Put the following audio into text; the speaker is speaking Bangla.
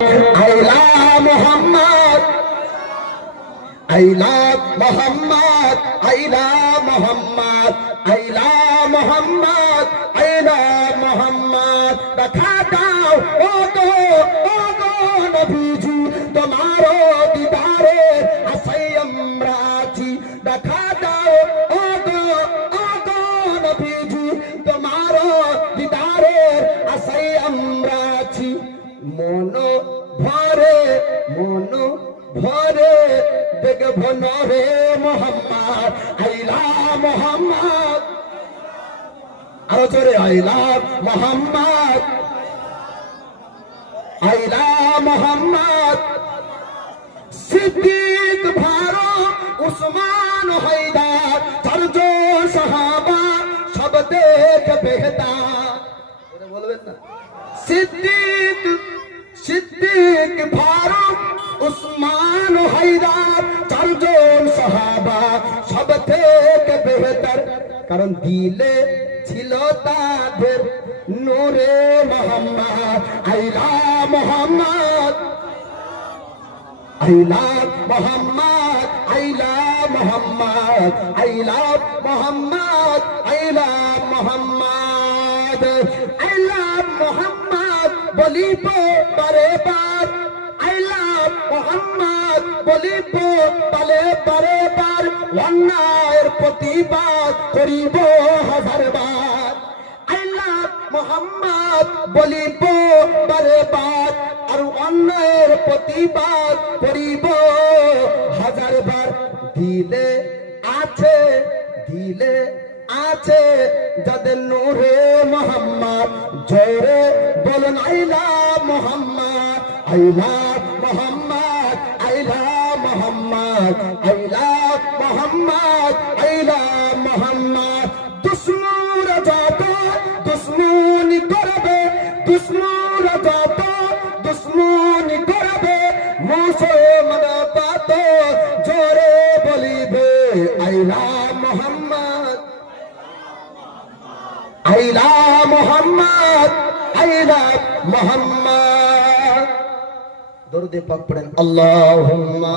I love Muhammad. I love Muhammad. I love Muhammad. I love Muhammad. I love Muhammad. দেখা দাও ও গো নবীজি তোমারো দিদারে আসাই আমরা আছি। দেখা দাও ও গো নবীজি তোমারো দিদারে আসাই আমরা আছি। মন ভরে দেখব নরে মোহাম্মদ। আইলা মোহাম্মদ আরো জোরে আইলা মোহাম্মদ। আইলা মোহাম্মদ সিদ্দিক ফারুক উসমান হায়দার চারজন সাহাবা সব দেখে বেহতার। বলবেন না সিদ্দিক ফারুক উসমান হায়দার চারজন সাহাবা সব থেকে বেহতর, কারণ দিলে ছিল তাদের নূরে মোহাম্মদ। আইলা মোহাম্মদ। আইলা মোহাম্মদ। আইলা মোহাম্মদ। আইলা মোহাম্মদ। আইলা মোহাম্মদ। আইলা মোহাম্মদ বলিব বারে বার। আইলা মোহাম্মদ বলিব বারে বার। অন্যায়ের প্রতিবাদ করিব হাজার বার। আইলা মোহাম্মদ বলিব বারে বার, আর অন্যায়ের প্রতিবাদ করিব হাজার বার। দিলে আছে যাদের নূরে মোহাম্মদ, জোরে বলুন আইলা মোহাম্মদ। আইলা মোহাম্মদ। আইলা মোহাম্মদ। আইলা মোহাম্মদ। আইলা মোহাম্মদ। দুশ্মন যত দুশ্মনি করবে, দুশ্মনি করবে, মুসলমান পাত জোরে বলিবে আইলা মোহাম্মদ। আইলা মোহাম্মদ। আইলা মোহাম্মদ। দরুদে পাক পড়েন আল্লাহুম্মা